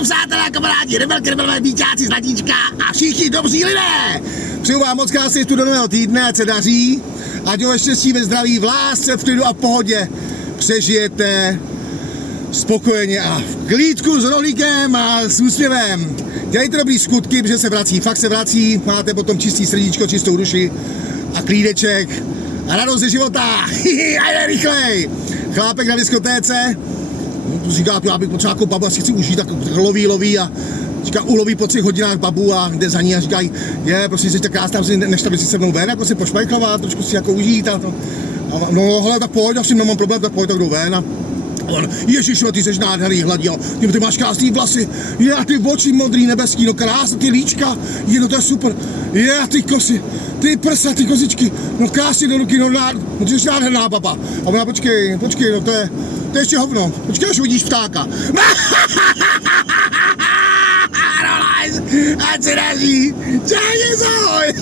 Ahoj přátelé, kamarádi, rebelky, rebelové, bíťáci, zlatíčka a všichni dobří lidé. Přeju vám moc krásný studeného týdne, ať se daří, ať ho štěstí ve zdraví, v lásce, v klidu a pohodě přežijete spokojeně a v klídku s rohlíkem a s úsměvem. Dělejte dobrý skutky, protože se vrací, fakt se vrací, máte potom čistý srdíčko, čistou duši a klídeček a radost ze života. A je rychlej. Chlápek na diskotéce říká, já bych potřeboval jako babu, asi chci užít, tak loví a říká, uloví po 3 hodinách babu a jde za ní a říkají, prostě jsi tak krásná, než tam si se mnou ven, jako si pošmajchlovat, trošku si jako užít a to. A no hele, tak pojď, asi nemám problém, tak pojď, tak jdu ven a on, ježišo, ty jsi nádherný, hladil, ty máš krásný vlasy, a ty oči modrý, nebeský, no krásný, ty líčka, no to je super, ty kosy, ty prsa, ty kozičky, no krásný do ruky, no ty jsi nádherná baba. A ona, počkej, no to je ještě hovno, počkej, až uvidíš ptáka. Ať se daří, čau, ahoj.